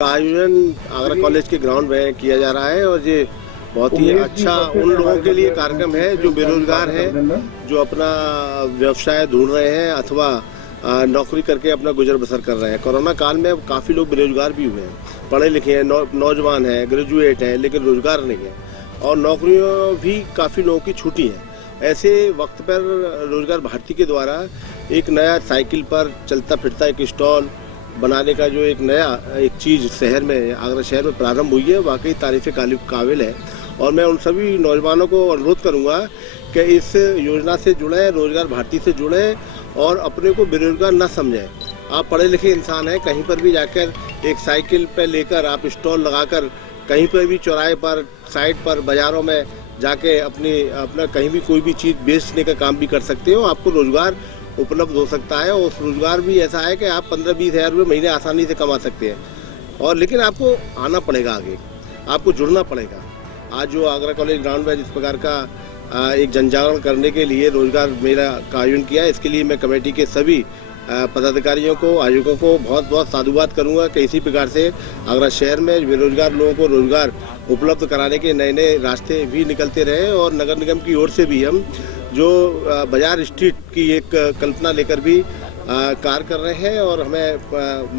आयोजन आगरा कॉलेज के ग्राउंड में किया जा रहा है और ये बहुत ही अच्छा उन लोगों के लिए कार्यक्रम है जो बेरोजगार हैं, जो अपना व्यवसाय ढूंढ रहे हैं अथवा नौकरी करके अपना गुजर बसर कर रहे हैं। कोरोना काल में काफ़ी लोग बेरोजगार भी हुए हैं, पढ़े लिखे हैं, नौजवान हैं, ग्रेजुएट हैं, लेकिन रोजगार नहीं है और नौकरियों भी काफ़ी लोगों की छूटी हैं। ऐसे वक्त पर रोजगार भारती के द्वारा एक नया साइकिल पर चलता फिरता एक स्टॉल बनाने का जो एक चीज़ शहर में, आगरा शहर में प्रारंभ हुई है, वाकई तारीफ़ काबिल है। और मैं उन सभी नौजवानों को अनुरोध करूंगा कि इस योजना से जुड़ें, रोजगार भारती से जुड़ें और अपने को बेरोजगार न समझें। आप पढ़े लिखे इंसान हैं, कहीं पर भी जाकर एक साइकिल पे लेकर आप स्टॉल लगाकर कहीं पर भी चौराहे पर, साइड पर, बाज़ारों में जाके अपना कहीं भी कोई भी चीज़ बेचने का काम भी कर सकते हो। आपको रोजगार उपलब्ध हो सकता है और उस रोजगार भी ऐसा है कि आप 15-20 हज़ार रुपये महीने आसानी से कमा सकते हैं। और लेकिन आपको आना पड़ेगा, आगे आपको जुड़ना पड़ेगा। आज जो आगरा कॉलेज ग्राउंड में जिस प्रकार का एक जनजागरण करने के लिए रोजगार मेला का आयोजन किया है, इसके लिए मैं कमेटी के सभी पदाधिकारियों को, आयोजकों को बहुत बहुत साधुवाद करूंगा कि इसी प्रकार से आगरा शहर में बेरोजगार लोगों को रोजगार उपलब्ध कराने के नए नए रास्ते भी निकलते रहे। और नगर निगम की ओर से भी हम जो बाजार स्ट्रीट की एक कल्पना लेकर भी कार्य कर रहे हैं और हमें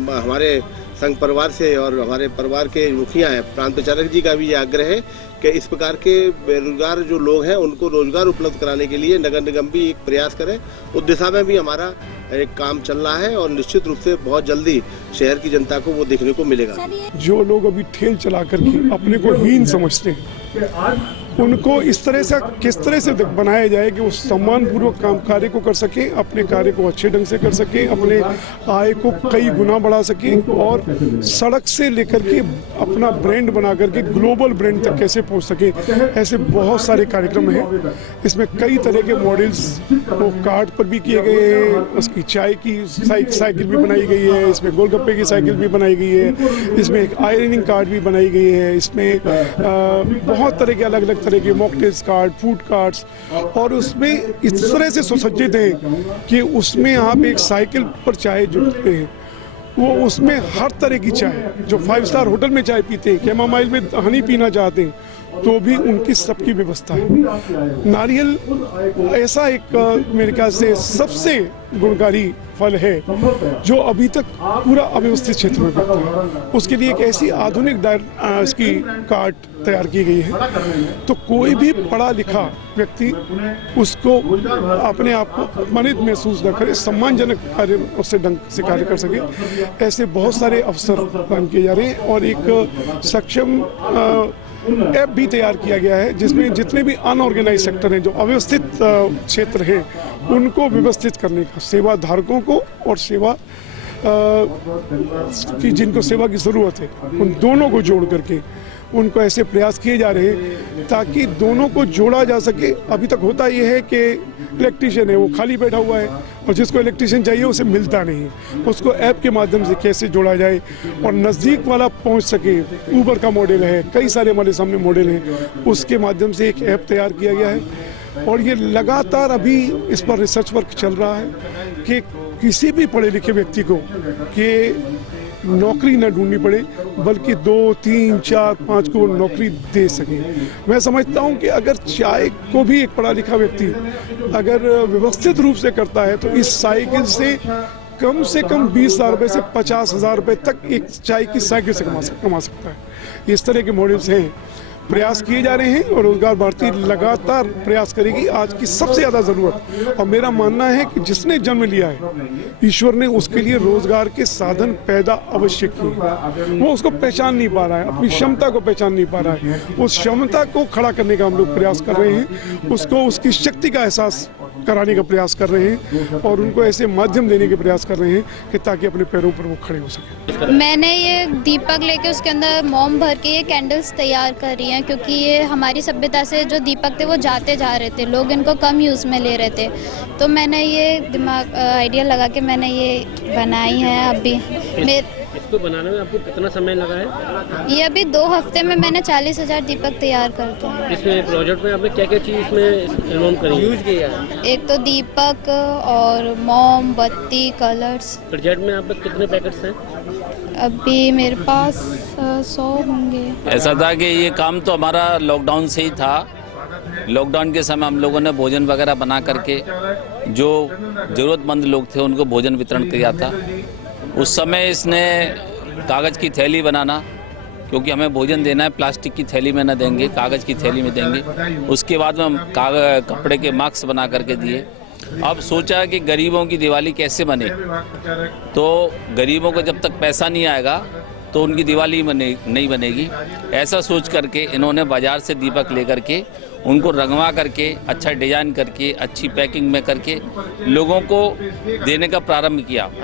हमारे संघ परिवार से और हमारे परिवार के मुखिया हैं प्रांत प्रचारक जी का भी ये आग्रह है कि इस प्रकार के बेरोजगार जो लोग हैं उनको रोजगार उपलब्ध कराने के लिए नगर निगम भी एक प्रयास करे। उस दिशा में भी हमारा एक काम चल रहा है और निश्चित रूप से बहुत जल्दी शहर की जनता को वो देखने को मिलेगा। जो लोग अभी ठेल चला करके अपने को हीन समझते हैं, उनको इस तरह से किस तरह से बनाया जाए कि वो सम्मानपूर्वक काम कार्य को कर सकें, अपने कार्य को अच्छे ढंग से कर सकें, अपने आय को कई गुना बढ़ा सकें और सड़क से लेकर के अपना ब्रांड बना करके ग्लोबल ब्रांड तक कैसे पहुंच सके। ऐसे बहुत सारे कार्यक्रम हैं। इसमें कई तरह के मॉडल्स वो कार्ड पर भी किए गए हैं, उसकी चाय की साइकिल भी बनाई गई है, इसमें गोलगप्पे की साइकिल भी बनाई गई है, इसमें एक आयरनिंग कार्ड भी बनाई गई है, इसमें बहुत तरह के अलग अलग तरह के मॉकटेल्स कार्ड, फूड कार्ड्स, और उसमें इस तरह से सुसज्जित हैं कि उसमें आप एक साइकिल पर चाय जुटते हैं, वो उसमें हर तरह की चाय, जो 5 स्टार होटल में चाय पीते हैं, कैमोमाइल में हनी पीना चाहते हैं, तो भी उनकी सबकी व्यवस्था है। नारियल ऐसा एक मेरे ख्याल से सबसे गुणकारी फल है जो अभी तक पूरा अव्यवस्थित क्षेत्र में बिकता है। उसके लिए एक ऐसी आधुनिक इसकी कार्ट तैयार की गई है तो कोई भी पढ़ा लिखा व्यक्ति उसको अपने आप को अपमानित महसूस न करे, सम्मानजनक कार्य उससे ढंग से कार्य कर सके। ऐसे बहुत सारे अवसर प्रदान किए जा रहे हैं और एक सक्षम ऐप भी तैयार किया गया है जिसमें जितने भी अनऑर्गेनाइज सेक्टर हैं, जो अव्यवस्थित क्षेत्र हैं, उनको व्यवस्थित करने का, सेवा धारकों को और सेवा की जिनको सेवा की ज़रूरत है उन दोनों को जोड़ करके उनको ऐसे प्रयास किए जा रहे हैं ताकि दोनों को जोड़ा जा सके। अभी तक होता यह है कि इलेक्ट्रीशियन है वो खाली बैठा हुआ है और जिसको इलेक्ट्रीशियन चाहिए उसे मिलता नहीं है, उसको ऐप के माध्यम से कैसे जोड़ा जाए और नज़दीक वाला पहुंच सके। ऊबर का मॉडल है, कई सारे हमारे सामने मॉडल हैं, उसके माध्यम से एक ऐप तैयार किया गया है और ये लगातार अभी इस पर रिसर्च वर्क चल रहा है कि किसी भी पढ़े लिखे व्यक्ति को कि नौकरी न ढूंढनी पड़े बल्कि 2, 3, 4, 5 को नौकरी दे सके। मैं समझता हूं कि अगर चाय को भी एक पढ़ा लिखा व्यक्ति अगर व्यवस्थित रूप से करता है तो इस साइकिल से कम 20,000 रुपये से 50,000 रुपये तक एक चाय की साइकिल से कमा सकता है। इस तरह के मॉडल्स हैं, प्रयास किए जा रहे हैं और रोजगार भारती लगातार प्रयास करेगी। आज की सबसे ज़्यादा ज़रूरत, और मेरा मानना है कि जिसने जन्म लिया है ईश्वर ने उसके लिए रोजगार के साधन पैदा अवश्य किए, वो उसको पहचान नहीं पा रहा है, अपनी क्षमता को पहचान नहीं पा रहा है। उस क्षमता को खड़ा करने का हम लोग प्रयास कर रहे हैं, उसको उसकी शक्ति का एहसास कराने का प्रयास कर रहे हैं और उनको ऐसे माध्यम देने के प्रयास कर रहे हैं कि ताकि अपने पैरों पर वो खड़े हो सके। मैंने ये दीपक लेके उसके अंदर मोम भर के ये कैंडल्स तैयार कर रही हैं क्योंकि ये हमारी सभ्यता से जो दीपक थे वो जाते जा रहे थे, लोग इनको कम यूज़ में ले रहे थे, तो मैंने ये आइडिया लगा के मैंने ये बनाई है। अभी इसको बनाने में आपको कितना समय लगा है? ये अभी 2 हफ्ते में मैंने 40,000 दीपक तैयार कर दिए। इसमें प्रोजेक्ट में आपने क्या क्या चीज़ इसमें इन्वॉल्व करी, यूज किया है? एक तो दीपक और मोम, बत्ती, कलर्स। प्रोजेक्ट में आप कितने पैकेट्स हैं? अभी मेरे पास 100 होंगे। ऐसा था कि ये काम तो हमारा लॉकडाउन से ही था। लॉकडाउन के समय हम लोगों ने भोजन वगैरह बना करके जो ज़रूरतमंद लोग थे उनको भोजन वितरण किया था। उस समय इसने कागज़ की थैली बनाना, क्योंकि हमें भोजन देना है, प्लास्टिक की थैली में न देंगे, कागज़ की थैली में देंगे। उसके बाद में हम कपड़े के मास्क बना करके दिए। अब सोचा कि गरीबों की दिवाली कैसे बने, तो गरीबों को जब तक पैसा नहीं आएगा तो उनकी दिवाली नहीं बनेगी। ऐसा सोच करके इन्होंने बाज़ार से दीपक लेकर के उनको रंगवा करके, अच्छा डिजाइन करके, अच्छी पैकिंग में करके लोगों को देने का प्रारंभ किया।